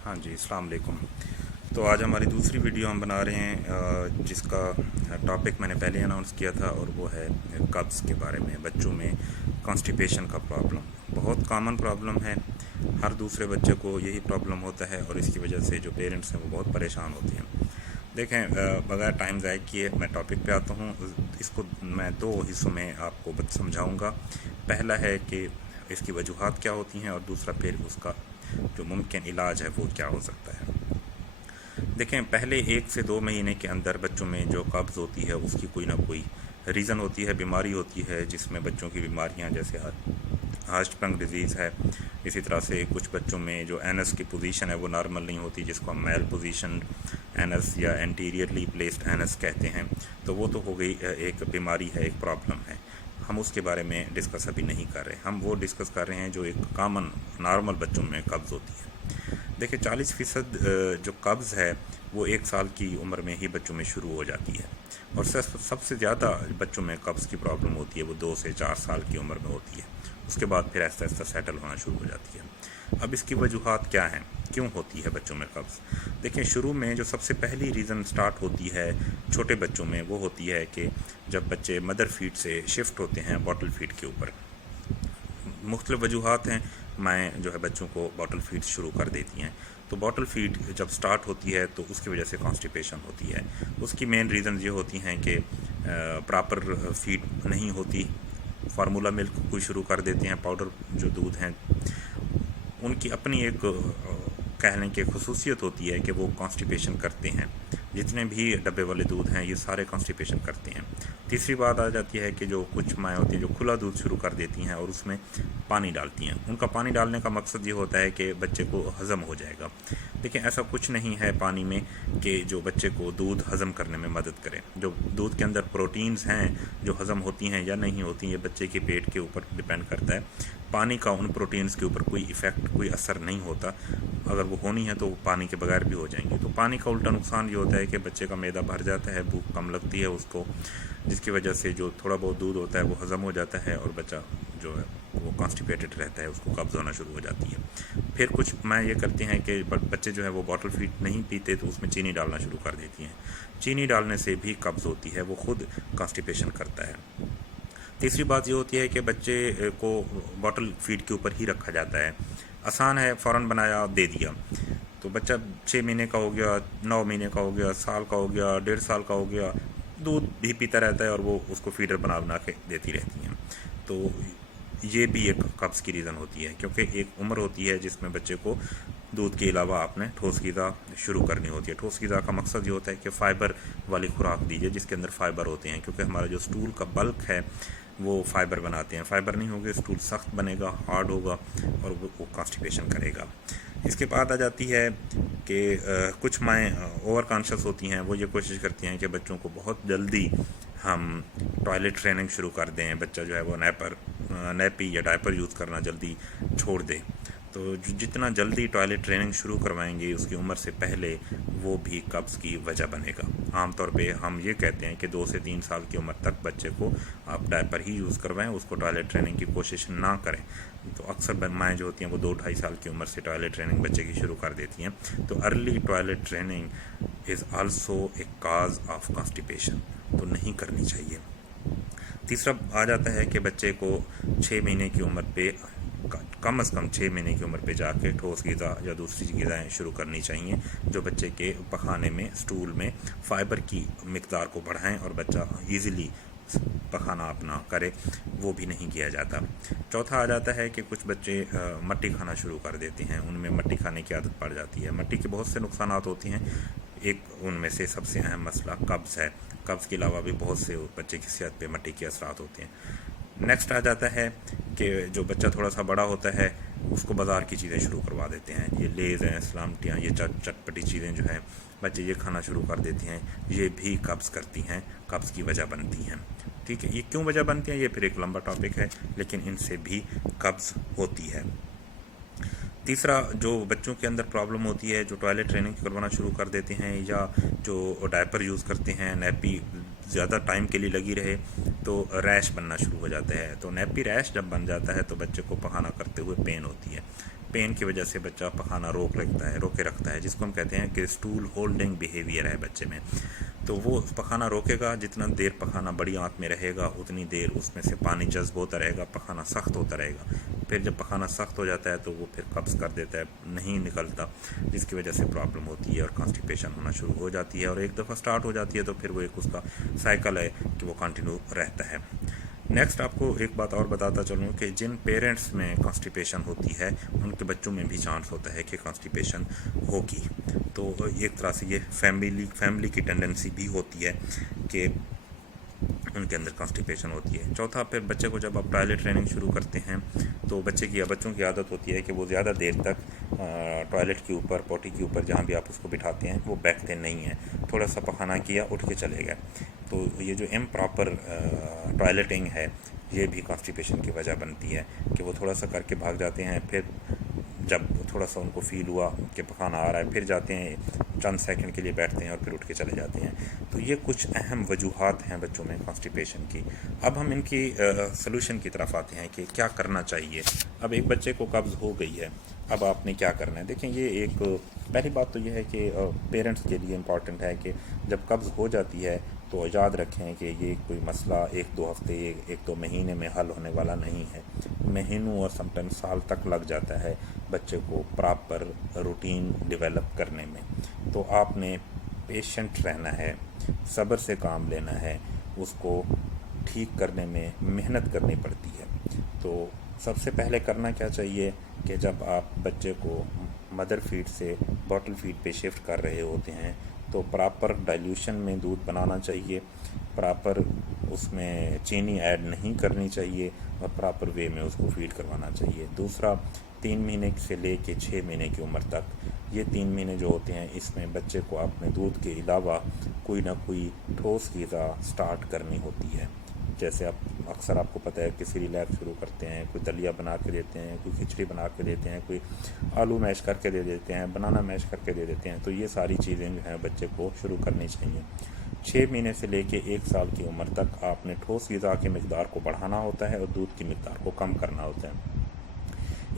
हाँ जी, अस्सलाम वालेकुम। तो आज हमारी दूसरी वीडियो हम बना रहे हैं जिसका टॉपिक मैंने पहले अनाउंस किया था और वो है कब्ज़ के बारे में। बच्चों में कॉन्स्टिपेशन का प्रॉब्लम बहुत कॉमन प्रॉब्लम है। हर दूसरे बच्चे को यही प्रॉब्लम होता है और इसकी वजह से जो पेरेंट्स हैं वो बहुत परेशान होते हैं। देखें, बगैर टाइम ज़ाय किए मैं टॉपिक पे आता हूँ। इसको मैं दो हिस्सों में आपको समझाऊँगा। पहला है कि इसकी वजूहात क्या होती हैं और दूसरा फिर उसका जो मुमकिन इलाज है वो क्या हो सकता है। देखें, पहले 1 से 2 महीने के अंदर बच्चों में जो कब्ज़ होती है उसकी कोई ना कोई रीज़न होती है, बीमारी होती है, जिसमें बच्चों की बीमारियां जैसे हार्ट डिजीज़ है। इसी तरह से कुछ बच्चों में जो एनस की पोजीशन है वो नॉर्मल नहीं होती, जिसको हम मेल पोजीशन एनस या एंटीरियरली प्लेस्ड एनस कहते हैं। तो वो तो हो गई एक बीमारी है, एक प्रॉब्लम है। हम उसके बारे में डिस्कस अभी नहीं कर रहे, हम वो डिस्कस कर रहे हैं जो एक कॉमन नॉर्मल बच्चों में कब्ज़ होती है। देखिए, 40% जो कब्ज़ है वो 1 साल की उम्र में ही बच्चों में शुरू हो जाती है और सबसे ज़्यादा बच्चों में कब्ज़ की प्रॉब्लम होती है वो 2 से 4 साल की उम्र में होती है। उसके बाद फिर आहिस्ता आहिस्ता सेटल होना शुरू हो जाती है। अब इसकी वजूहात क्या हैं, क्यों होती है बच्चों में कब्ज़? देखिए, शुरू में जो सबसे पहली रीज़न स्टार्ट होती है छोटे बच्चों में वो होती है कि जब बच्चे मदर फीड से शिफ्ट होते हैं बॉटल फीड के ऊपर। मुख्तलिफ़ वजूहात हैं, माएँ जो है बच्चों को बॉटल फीड शुरू कर देती हैं। तो बॉटल फीड जब स्टार्ट होती है तो उसकी वजह से कॉन्स्टिपेशन होती है। उसकी मेन रीज़न ये होती हैं कि प्रॉपर फीड नहीं होती। फार्मूला मिल्क कोई शुरू कर देते हैं, पाउडर जो दूध हैं उनकी अपनी एक कह लें कि खसूसियत होती है कि वो कॉन्स्टिपेशन करते हैं। जितने भी डब्बे वाले दूध हैं ये सारे कॉन्स्टिपेशन करते हैं। तीसरी बात आ जाती है कि जो कुछ माएँ होती हैं जो खुला दूध शुरू कर देती हैं और उसमें पानी डालती हैं। उनका पानी डालने का मकसद ये होता है कि बच्चे को हज़म हो जाएगा। देखिए, ऐसा कुछ नहीं है पानी में कि जो बच्चे को दूध हज़म करने में मदद करे। जो दूध के अंदर प्रोटीन्स हैं जो हज़म होती हैं या नहीं होती, ये बच्चे के पेट के ऊपर डिपेंड करता है। पानी का उन प्रोटीन्स के ऊपर कोई इफ़ेक्ट, कोई असर नहीं होता। अगर वो होनी है तो वो पानी के बगैर भी हो जाएंगी। तो पानी का उल्टा नुकसान ये होता है कि बच्चे का मैदा भर जाता है, भूख कम लगती है उसको, जिसकी वजह से जो थोड़ा बहुत दूध होता है वो हज़म हो जाता है और बच्चा जो है वो कॉन्स्टिपेटेड रहता है, उसको कब्ज़ होना शुरू हो जाती है। फिर कुछ माँ ये करती हैं कि बच्चे जो है वो बॉटल फीड नहीं पीते तो उसमें चीनी डालना शुरू कर देती हैं। चीनी डालने से भी कब्ज़ होती है, वो खुद कॉन्स्टिपेशन करता है। तीसरी बात ये होती है कि बच्चे को बॉटल फीड के ऊपर ही रखा जाता है। आसान है, फ़ौरन बनाया दे दिया। तो बच्चा 6 महीने का हो गया, 9 महीने का हो गया, साल का हो गया, 1.5 साल का हो गया, दूध भी पीता रहता है और वो उसको फीडर बना बना के देती रहती हैं। तो ये भी एक कब्ज़ की रीज़न होती है, क्योंकि एक उम्र होती है जिसमें बच्चे को दूध के अलावा आपने ठोस ग़िज़ा शुरू करनी होती है। ठोस ग़िज़ा का मकसद ये होता है कि फ़ाइबर वाली खुराक दीजिए जिसके अंदर फ़ाइबर होते हैं, क्योंकि हमारा जो स्टूल का बल्क है वो फ़ाइबर बनाते हैं। फ़ाइबर नहीं होगे स्टूल सख्त बनेगा, हार्ड होगा और वो कॉन्स्टिपेशन करेगा। इसके बाद आ जाती है कि कुछ माएँ ओवर कॉन्शियस होती हैं, वो ये कोशिश करती हैं कि बच्चों को बहुत जल्दी हम टॉयलेट ट्रेनिंग शुरू कर दें, बच्चा जो है वो नैपी या डायपर यूज़ करना जल्दी छोड़ दे। तो जितना जल्दी टॉयलेट ट्रेनिंग शुरू करवाएंगे उसकी उम्र से पहले, वो भी कब्ज़ की वजह बनेगा। आमतौर पे हम ये कहते हैं कि 2 से 3 साल की उम्र तक बच्चे को आप डायपर ही यूज़ करवाएं, उसको टॉयलेट ट्रेनिंग की कोशिश ना करें। तो अक्सर माएँ जो होती हैं वो 2-2.5 साल की उम्र से टॉयलेट ट्रेनिंग बच्चे की शुरू कर देती हैं। तो early toilet training is also a cause of constipation, तो नहीं करनी चाहिए। तीसरा आ जाता है कि बच्चे को 6 महीने की उम्र पे, कम से कम 6 महीने की उम्र पे जाके ठोस ग़िज़ा या दूसरी ग़िज़ाएँ शुरू करनी चाहिए जो बच्चे के पखाने में, स्टूल में फ़ाइबर की मिकदार को बढ़ाएं और बच्चा ईज़िली पखाना अपना करे, वो भी नहीं किया जाता। चौथा आ जाता है कि कुछ बच्चे मट्टी खाना शुरू कर देते हैं, उनमें मट्टी खाने की आदत पड़ जाती है। मट्टी के बहुत से नुकसानात होते हैं, एक उनमें से सबसे अहम मसला कब्ज़ है। कब्ज़ के अलावा भी बहुत से बच्चे की सेहत पे मट्टी के असरात होते हैं। नेक्स्ट आ जाता है कि जो बच्चा थोड़ा सा बड़ा होता है उसको बाज़ार की चीज़ें शुरू करवा देते हैं। ये लेज़ हैं, सलामटियाँ, ये चटपटी चीज़ें जो हैं बच्चे ये खाना शुरू कर देते हैं। ये भी कब्ज़ करती हैं, कब्ज़ की वजह बनती हैं। ठीक है, ये क्यों वजह बनती हैं ये फिर एक लंबा टॉपिक है, लेकिन इनसे भी कब्ज़ होती है। तीसरा जो बच्चों के अंदर प्रॉब्लम होती है, जो टॉयलेट ट्रेनिंग करवाना शुरू कर देते हैं या जो डायपर यूज़ करते हैं, नैपी ज़्यादा टाइम के लिए लगी रहे तो रैश बनना शुरू हो जाता है। तो नैपी रैश जब बन जाता है तो बच्चे को पखाना करते हुए पेन होती है। पेन की वजह से बच्चा पखाना रोके रखता है, जिसको हम कहते हैं कि स्टूल होल्डिंग बिहेवियर है बच्चे में। तो वो पखाना रोकेगा, जितना देर पखाना बड़ी आंत में रहेगा उतनी देर उसमें से पानी जज्ब होता रहेगा, पखाना सख्त होता रहेगा। फिर जब पखाना सख्त हो जाता है तो वो फिर कब्ज़ कर देता है, नहीं निकलता, जिसकी वजह से प्रॉब्लम होती है और कॉन्स्टिपेशन होना शुरू हो जाती है। और एक दफ़ा स्टार्ट हो जाती है तो फिर वो एक उसका साइकिल है कि वो कंटिन्यू रहता है। नेक्स्ट आपको एक बात और बताता चलूँ कि जिन पेरेंट्स में कॉन्स्टिपेशन होती है उनके बच्चों में भी चांस होता है कि कॉन्स्टिपेशन होगी। तो एक तरह से ये फैमिली की टेंडेंसी भी होती है कि उनके अंदर कॉन्स्टिपेशन होती है। चौथा, फिर बच्चे को जब आप टॉयलेट ट्रेनिंग शुरू करते हैं तो बच्चों की आदत होती है कि वो ज़्यादा देर तक टॉयलेट के ऊपर, पोटी के ऊपर, जहाँ भी आप उसको बिठाते हैं वो बैठते नहीं हैं। थोड़ा सा पखाना किया, उठ के चले गए। तो ये जो इम्प्रॉपर टॉयलेटिंग है ये भी कॉन्स्टिपेशन की वजह बनती है कि वो थोड़ा सा करके भाग जाते हैं, फिर जब थोड़ा सा उनको फील हुआ कि पखाना आ रहा है फिर जाते हैं, चंद सेकंड के लिए बैठते हैं और फिर उठ के चले जाते हैं। तो ये कुछ अहम वजूहात हैं बच्चों में कॉन्स्टिपेशन की। अब हम इनकी सलूशन की तरफ आते हैं कि क्या करना चाहिए। अब एक बच्चे को कब्ज़ हो गई है, अब आपने क्या करना है। देखें, ये एक पहली बात तो ये है कि पेरेंट्स के लिए इम्पॉर्टेंट है कि जब कब्ज़ हो जाती है तो याद रखें कि ये कोई मसला 1-2 हफ्ते, 1-2 महीने में हल होने वाला नहीं है। महीनों और समटाइम्स साल तक लग जाता है बच्चे को प्रॉपर रूटीन डेवलप करने में। तो आपने पेशेंट रहना है, सब्र से काम लेना है, उसको ठीक करने में मेहनत करनी पड़ती है। तो सबसे पहले करना क्या चाहिए कि जब आप बच्चे को मदर फीड से बॉटल फीड पे शिफ्ट कर रहे होते हैं तो प्रॉपर डाइल्यूशन में दूध बनाना चाहिए, प्रॉपर उसमें चीनी ऐड नहीं करनी चाहिए और प्रॉपर वे में उसको फीड करवाना चाहिए। दूसरा, 3 महीने से ले के 6 महीने की उम्र तक, ये 3 महीने जो होते हैं इसमें बच्चे को अपने दूध के अलावा कोई ना कोई ठोस ग़िज़ा स्टार्ट करनी होती है। जैसे आप अक्सर आपको पता है कि सिरिलैक शुरू करते हैं, कोई दलिया बना के देते हैं, कोई खिचड़ी बना के देते हैं, कोई आलू मैश करके दे देते हैं, बनाना मैश करके दे देते हैं। तो ये सारी चीज़ें जो हैं बच्चे को शुरू करनी चाहिए। 6 महीने से लेके 1 साल की उम्र तक आपने ठोस ग़िज़ा की मिक़दार को बढ़ाना होता है और दूध की मिक़दार को कम करना होता है।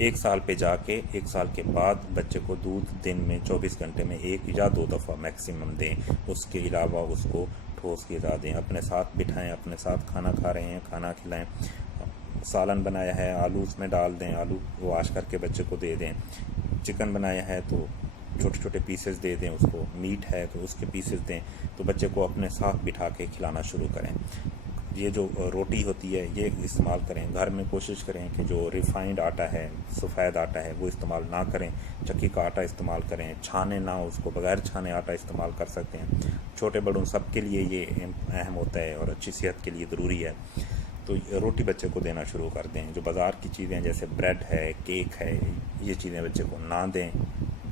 1 साल पे जाके 1 साल के बाद बच्चे को दूध दिन में 24 घंटे में 1 या 2 दफ़ा मैक्सिमम दें। उसके अलावा उसको ठोस ग़िज़ा दें, अपने साथ बिठाएं, अपने साथ खाना खा रहे हैं खाना खिलाएं, सालन बनाया है आलू उसमें डाल दें, आलू वॉश करके बच्चे को दे दें, चिकन बनाया है तो छोटे छोटे पीसेस दे दें उसको, मीट है तो उसके पीसेस दें। तो बच्चे को अपने साथ बिठा के खिलाना शुरू करें। ये जो रोटी होती है ये इस्तेमाल करें। घर में कोशिश करें कि जो रिफ़ाइंड आटा है, सफ़ेद आटा है, वो इस्तेमाल ना करें। चक्की का आटा इस्तेमाल करें, छाने ना उसको, बगैर छाने आटा इस्तेमाल कर सकते हैं। छोटे बड़ों सब के लिए ये अहम होता है और अच्छी सेहत के लिए ज़रूरी है। तो रोटी बच्चे को देना शुरू कर दें। जो बाज़ार की चीज़ें जैसे ब्रेड है, केक है, ये चीज़ें बच्चे को ना दें,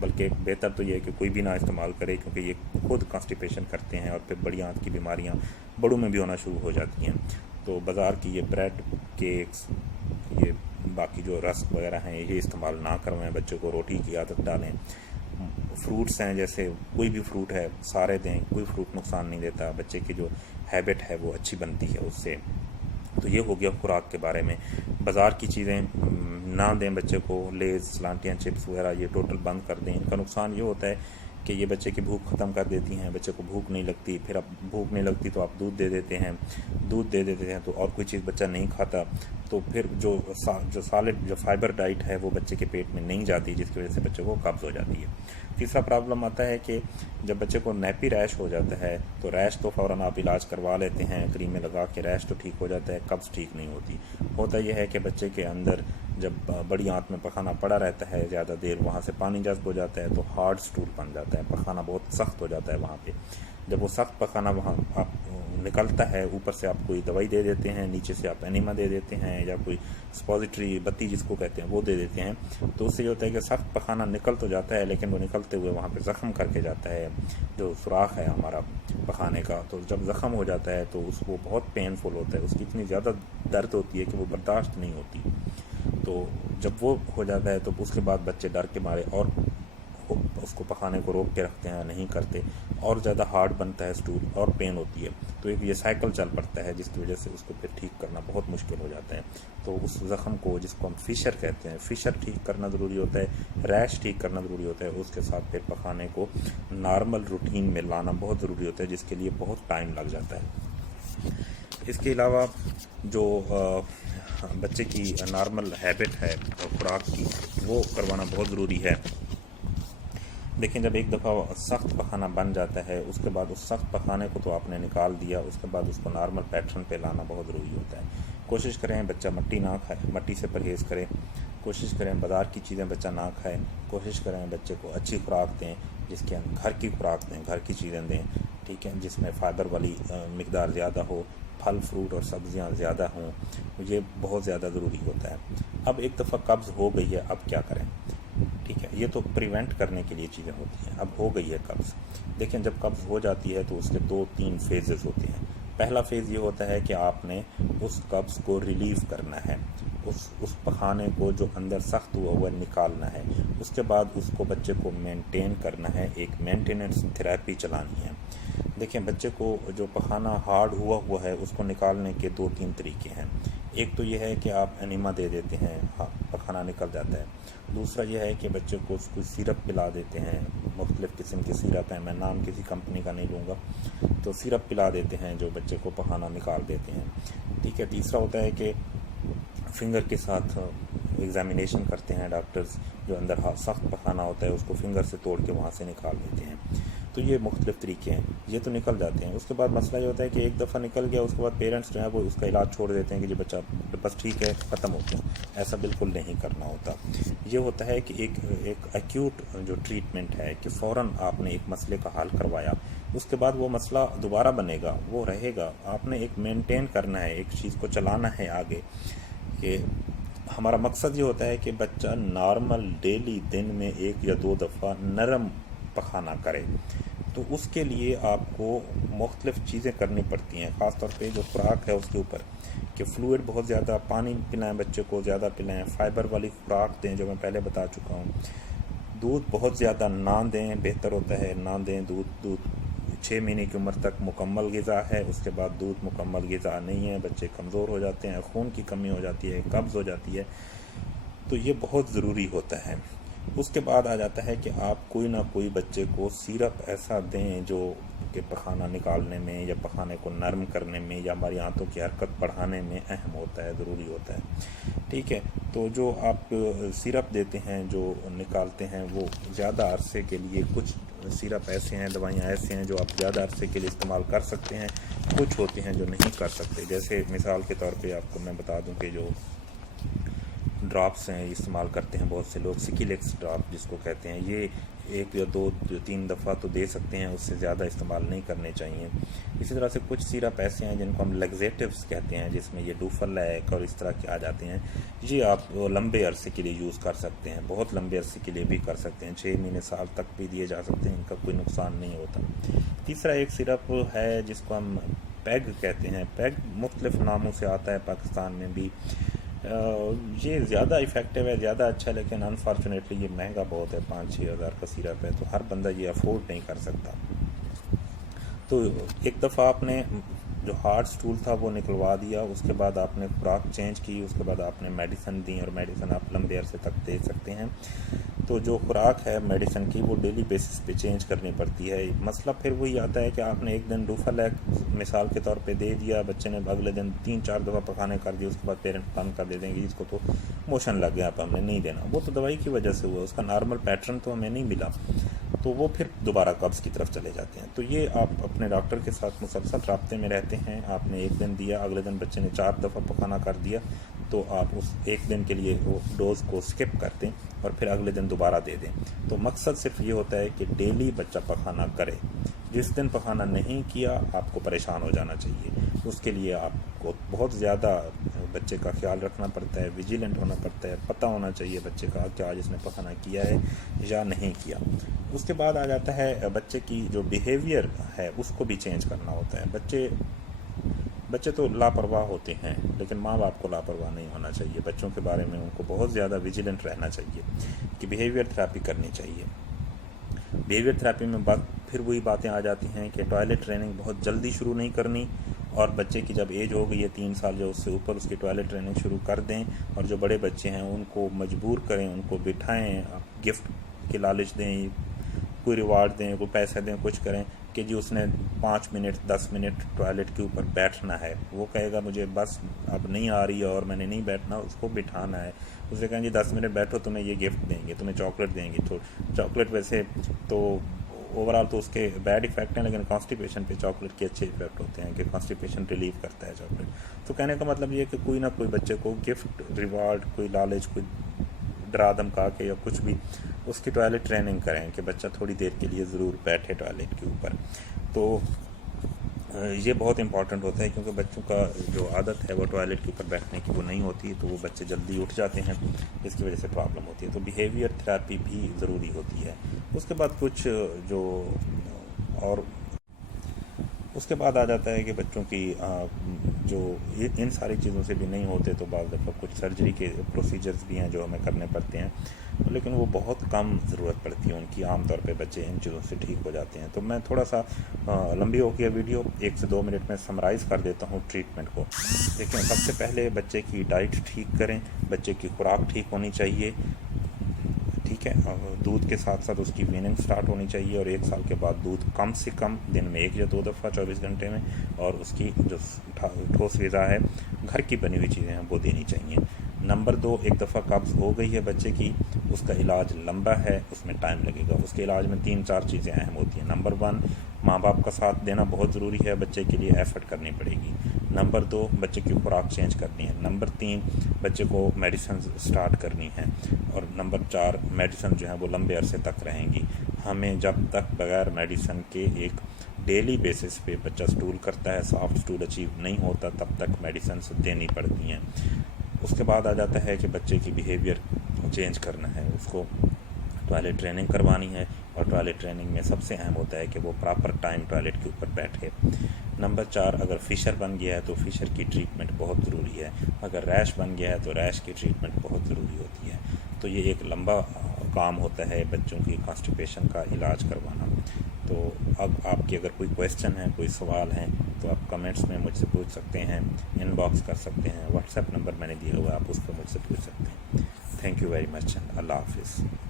बल्कि बेहतर तो ये है कि कोई भी ना इस्तेमाल करे, क्योंकि ये खुद कॉन्स्टिपेशन करते हैं और फिर बड़ी आंत की बीमारियां बड़ों में भी होना शुरू हो जाती हैं। तो बाज़ार की ये ब्रेड, केक्स, ये बाकी जो रस्क वगैरह हैं ये इस्तेमाल ना करवाएं। बच्चे को रोटी की आदत डालें। फ्रूट्स हैं, जैसे कोई भी फ्रूट है सारे दें, कोई फ्रूट नुकसान नहीं देता। बच्चे की जो हैबिट है वो अच्छी बनती है उससे। तो ये हो गया खुराक के बारे में। बाज़ार की चीज़ें ना दें बच्चे को, लेज़, सलांटियाँ, चिप्स वगैरह ये टोटल बंद कर दें। इनका नुकसान ये होता है कि ये बच्चे की भूख ख़त्म कर देती हैं। बच्चे को भूख नहीं लगती, फिर अब भूख नहीं लगती तो आप दूध दे देते हैं, तो और कोई चीज़ बच्चा नहीं खाता, तो फिर जो सॉलिड जो फाइबर डाइट है वो बच्चे के पेट में नहीं जाती, जिसकी वजह से बच्चे को कब्ज़ हो जाती है। तीसरा प्रॉब्लम आता है कि जब बच्चे को नैपी रैश हो जाता है तो रैश तो फ़ौरन आप इलाज करवा लेते हैं, क्रीमें लगा के रैश तो ठीक हो जाता है, कब्ज़ ठीक नहीं होती। होता यह है कि बच्चे के अंदर जब बड़ी आंत में पखाना पड़ा रहता है ज़्यादा देर, वहाँ से पानी जज्ब हो जाता है तो हार्ड स्टूल बन जाता है, पखाना बहुत सख्त हो जाता है वहाँ पे। जब वो सख्त पखाना वहाँ आप निकलता है, ऊपर से आप कोई दवाई दे देते हैं, नीचे से आप एनिमा दे देते हैं या कोई सपोजिटरी बत्ती जिसको कहते हैं वो दे देते हैं, तो उससे ये होता है कि सख्त पखाना निकल तो जाता है लेकिन वो निकलते हुए वहाँ पे ज़ख़म करके जाता है, जो सुराख है हमारा पखाने का। तो जब ज़ख़म हो जाता है तो उसको बहुत पेनफुल होता है, उसकी इतनी ज़्यादा दर्द होती है कि वो बर्दाश्त नहीं होती। तो जब वो हो जाता है तो उसके बाद बच्चे डर के मारे और उसको पखाने को रोक के रखते हैं, नहीं करते, और ज़्यादा हार्ड बनता है स्टूल और पेन होती है। तो एक ये साइकिल चल पड़ता है जिसकी वजह से उसको फिर ठीक करना बहुत मुश्किल हो जाता है। तो उस ज़ख़म को, जिसको हम फिशर कहते हैं, फिशर ठीक करना ज़रूरी होता है, रैश ठीक करना ज़रूरी होता है। उसके साथ फिर पखाने को नॉर्मल रूटीन में लाना बहुत ज़रूरी होता है, जिसके लिए बहुत टाइम लग जाता है। इसके अलावा जो बच्चे की नॉर्मल हैबिट है खुराक की, वो करवाना बहुत ज़रूरी है। देखिए, जब एक दफ़ा सख्त पखाना बन जाता है, उसके बाद उस सख्त पखाने को तो आपने निकाल दिया, उसके बाद उसको नॉर्मल पैटर्न पे लाना बहुत ज़रूरी होता है। कोशिश करें बच्चा मट्टी ना खाए, मट्टी से परहेज़ करें। कोशिश करें बाज़ार की चीज़ें बच्चा ना खाए। कोशिश करें बच्चे को अच्छी खुराक दें, जिसके घर की खुराक दें, घर की चीज़ें दें, ठीक है, जिसमें फ़ाइबर वाली मिक़दार ज़्यादा हो, फल फ्रूट और सब्ज़ियाँ ज़्यादा हों। ये बहुत ज़्यादा ज़रूरी होता है। अब एक दफ़ा कब्ज़ हो गई है, अब क्या करें? ठीक है, ये तो प्रिवेंट करने के लिए चीज़ें होती हैं। अब हो गई है कब्ज़, देखें, जब कब्ज़ हो जाती है तो उसके 2-3 फेजेस होते हैं। पहला फेज़ ये होता है कि आपने उस कब्ज़ को रिलीव करना है, उस पखाने को जो अंदर सख्त हुआ निकालना है। उसके बाद उसको बच्चे को मेंटेन करना है, एक मेंटेनेंस थेरेपी चलानी है। देखें, बच्चे को जो पखाना हार्ड हुआ है उसको निकालने के 2-3 तरीके हैं। एक तो ये है कि आप एनिमा दे देते हैं, हाँ, पखाना निकल जाता है। दूसरा यह है कि बच्चे को उसको सिरप पिला देते हैं, मुख्तलिफ़ किस्म के सिरप हैं, मैं नाम किसी कंपनी का नहीं लूँगा, तो सिरप पिला देते हैं जो बच्चे को पखाना निकाल देते हैं। ठीक है। तीसरा होता है कि फिंगर के साथ एग्ज़ामिनेशन करते हैं डॉक्टर्स, जो अंदर सख्त पखाना होता है उसको फिंगर से तोड़ के वहाँ से निकाल देते हैं। तो ये मुख्तलिफ़ तरीके हैं, ये तो निकल जाते हैं। उसके बाद मसला ये होता है कि एक दफ़ा निकल गया, उसके बाद पेरेंट्स जो है वो उसका इलाज छोड़ देते हैं कि जी बच्चा बस ठीक है, ख़त्म हो गया। ऐसा बिल्कुल नहीं करना होता। ये होता है कि एक एक्यूट जो ट्रीटमेंट है कि फ़ौरन आपने एक मसले का हल करवाया, उसके बाद वो मसला दोबारा बनेगा, वो रहेगा। आपने एक मेंटेन करना है, एक चीज़ को चलाना है आगे। कि हमारा मकसद ये होता है कि बच्चा नॉर्मल डेली दिन में 1 या 2 दफ़ा नरम पखाना करे। तो उसके लिए आपको मुख्तलिफ़ चीज़ें करनी पड़ती हैं, ख़ास तौर पे जो खुराक है उसके ऊपर, कि फ्लूइड बहुत ज़्यादा, पानी पिलाएं बच्चे को, ज़्यादा पिलाएं, फ़ाइबर वाली खुराक दें जो मैं पहले बता चुका हूँ। दूध बहुत ज़्यादा ना दें, बेहतर होता है ना दें दूध 6 महीने की उम्र तक मुकम्मल ग़िज़ा है, उसके बाद दूध मुकम्मल ग़िज़ा नहीं है, बच्चे कमज़ोर हो जाते हैं, खून की कमी हो जाती है, कब्ज़ हो जाती है। तो ये बहुत ज़रूरी होता है। उसके बाद आ जाता है कि आप कोई ना कोई बच्चे को सिरप ऐसा दें जो कि पखाना निकालने में या पखाने को नरम करने में या हमारी आंतों की हरकत बढ़ाने में अहम होता है, ज़रूरी होता है। ठीक है। तो जो आप सिरप देते हैं, जो निकालते हैं, वो ज़्यादा अरसे के लिए, कुछ सिरप ऐसे हैं, दवाइयाँ ऐसे हैं जो आप ज़्यादा अरसे के लिए इस्तेमाल कर सकते हैं, कुछ होते हैं जो नहीं कर सकते। जैसे मिसाल के तौर पे आपको मैं बता दूं कि जो ड्रॉप्स हैं इस्तेमाल करते हैं बहुत से लोग, सिकिलेक्स ड्रॉप जिसको कहते हैं, ये 1 या 2 या 3 दफ़ा तो दे सकते हैं, उससे ज़्यादा इस्तेमाल नहीं करने चाहिए। इसी तरह से कुछ सिरप ऐसे हैं जिनको हम लैक्सेटिव्स कहते हैं, जिसमें ये डूफलैक और इस तरह के आ जाते हैं। ये आप लंबे अरसे के लिए यूज़ कर सकते हैं, बहुत लंबे अरसे के लिए भी कर सकते हैं, 6 महीने साल तक भी दिए जा सकते हैं, इनका कोई नुकसान नहीं होता। तीसरा एक सिरप है जिसको हम पैग कहते हैं। पैग मुख्तलिफ़ नामों से आता है पाकिस्तान में भी। ये ज़्यादा इफ़ेक्टिव है, ज़्यादा अच्छा है, लेकिन अनफॉर्चुनेटली ये महंगा बहुत है, 5-6 हज़ार का सिरप है, तो हर बंदा ये अफोर्ड नहीं कर सकता। तो एक दफ़ा आपने जो हार्ड स्टूल था वो निकलवा दिया, उसके बाद आपने खुराक चेंज की, उसके बाद आपने मेडिसिन दी, और मेडिसिन आप लंबे अरसे तक दे सकते हैं। तो जो खुराक है मेडिसिन की वो डेली बेसिस पे चेंज करनी पड़ती है। मसला फिर वही आता है कि आपने एक दिन डूफलैक मिसाल के तौर पे दे दिया, बच्चे ने अगले दिन 3-4 दफ़ा पकाने कर दिया, उसके बाद पेरेंट्स बंद कर दे देंगे, इसको तो मोशन लग गया, अब हमने नहीं देना। वो तो दवाई की वजह से हुआ, उसका नॉर्मल पैटर्न तो हमें नहीं मिला, तो वो फिर दोबारा कब्ज़ की तरफ चले जाते हैं। तो ये आप अपने डॉक्टर के साथ मुसलसल राब्ते में रहते हैं। आपने एक दिन दिया, अगले दिन बच्चे ने 4 दफ़ा पखाना कर दिया, तो आप उस एक दिन के लिए वो डोज़ को स्किप कर दें और फिर अगले दिन दोबारा दे दें। तो मकसद सिर्फ ये होता है कि डेली बच्चा पखाना करे। जिस दिन पखाना नहीं किया आपको परेशान हो जाना चाहिए, उसके लिए आपको बहुत ज़्यादा बच्चे का ख्याल रखना पड़ता है, विजिलेंट होना पड़ता है, पता होना चाहिए बच्चे का कि आज इसने पखाना किया है या नहीं किया। उसके बाद आ जाता है बच्चे की जो बिहेवियर है उसको भी चेंज करना होता है। बच्चे तो लापरवाह होते हैं, लेकिन माँ बाप को लापरवाह नहीं होना चाहिए। बच्चों के बारे में उनको बहुत ज़्यादा विजिलेंट रहना चाहिए कि बिहेवियर थेरेपी करनी चाहिए। बिहेवियर थेरेपी में फिर वही बातें आ जाती हैं कि टॉयलेट ट्रेनिंग बहुत जल्दी शुरू नहीं करनी, और बच्चे की जब एज हो गई है 3 साल या उससे ऊपर, उसकी टॉयलेट ट्रेनिंग शुरू कर दें। और जो बड़े बच्चे हैं उनको मजबूर करें, उनको बिठाएं, गिफ्ट की लालच दें, कोई रिवार्ड दें, कोई पैसे दें, कुछ करें कि जी उसने 5 मिनट 10 मिनट टॉयलेट के ऊपर बैठना है। वो कहेगा मुझे बस अब नहीं आ रही है और मैंने नहीं बैठना, उसको बिठाना है। उसे कहें जी 10 मिनट बैठो, तुम्हें ये गिफ्ट देंगे, तुम्हें चॉकलेट देंगे। तो चॉकलेट वैसे तो ओवरऑल तो उसके बैड इफ़ेक्ट हैं, लेकिन कॉन्स्टिपेशन पे चॉकलेट के अच्छे इफेक्ट होते हैं कि कॉन्स्टिपेशन रिलीव करता है चॉकलेट। तो कहने का मतलब ये है कि कोई ना कोई बच्चे को गिफ्ट, रिवार्ड, कोई लालच, कोई डरा धमका के या कुछ भी उसकी टॉयलेट ट्रेनिंग करें कि बच्चा थोड़ी देर के लिए ज़रूर बैठे टॉयलेट के ऊपर। तो ये बहुत इंपॉर्टेंट होता है, क्योंकि बच्चों का जो आदत है वो टॉयलेट के ऊपर बैठने की वो नहीं होती, तो वो बच्चे जल्दी उठ जाते हैं, इसकी वजह से प्रॉब्लम होती है। तो बिहेवियर थेरेपी भी ज़रूरी होती है। उसके बाद कुछ जो और उसके बाद आ जाता है कि बच्चों की जो इन सारी चीज़ों से भी नहीं होते, तो बाज़ दफ़ा कुछ सर्जरी के प्रोसीजर्स भी हैं जो हमें करने पड़ते हैं, लेकिन वो बहुत कम ज़रूरत पड़ती है उनकी। आम तौर पे बच्चे इन चीज़ों से ठीक हो जाते हैं। तो मैं थोड़ा सा लंबी हो गया वीडियो, 1 से 2 मिनट में समराइज़ कर देता हूँ ट्रीटमेंट को। देखिए, सबसे पहले बच्चे की डाइट ठीक करें, बच्चे की खुराक ठीक होनी चाहिए, ठीक है। दूध के साथ साथ उसकी वीनिंग स्टार्ट होनी चाहिए, और 1 साल के बाद दूध कम से कम दिन में 1 या 2 दफ़ा 24 घंटे में, और उसकी जो ठोस ग़िज़ा है, घर की बनी हुई चीज़ें हैं, वो देनी चाहिए। नंबर 2, एक दफ़ा कब्ज़ हो गई है बच्चे की, उसका इलाज लंबा है, उसमें टाइम लगेगा। उसके इलाज में 3-4 चीज़ें अहम होती हैं। नंबर 1, माँ बाप का साथ देना बहुत ज़रूरी है, बच्चे के लिए एफ़र्ट करनी पड़ेगी। नंबर 2, बच्चे की खुराक चेंज करनी है। नंबर 3, बच्चे को मेडिसिन स्टार्ट करनी है। और नंबर 4, मेडिसिन जो है वो लंबे अरसे तक रहेंगी। हमें जब तक बगैर मेडिसिन के एक डेली बेसिस पे बच्चा स्टूल करता है, सॉफ्ट स्टूल अचीव नहीं होता, तब तक मेडिसिन देनी पड़ती हैं। उसके बाद आ जाता है कि बच्चे की बिहेवियर चेंज करना है, उसको टॉयलेट ट्रेनिंग करवानी है, और टॉयलेट ट्रेनिंग में सबसे अहम होता है कि वो प्रॉपर टाइम टॉयलेट के ऊपर बैठे। नंबर 4, अगर फ़िशर बन गया है तो फ़िशर की ट्रीटमेंट बहुत ज़रूरी है। अगर रैश बन गया है तो रैश की ट्रीटमेंट बहुत ज़रूरी होती है। तो ये एक लंबा काम होता है बच्चों की कॉन्स्टिपेशन का इलाज करवाना। तो अब आपकी अगर कोई क्वेश्चन है, कोई सवाल है, तो आप कमेंट्स में मुझसे पूछ सकते हैं, इनबॉक्स कर सकते हैं, व्हाट्सएप नंबर मैंने दिया हुआ है, आप उस पर मुझसे पूछ सकते हैं। थैंक यू वेरी मच, अल्लाह हाफिज़।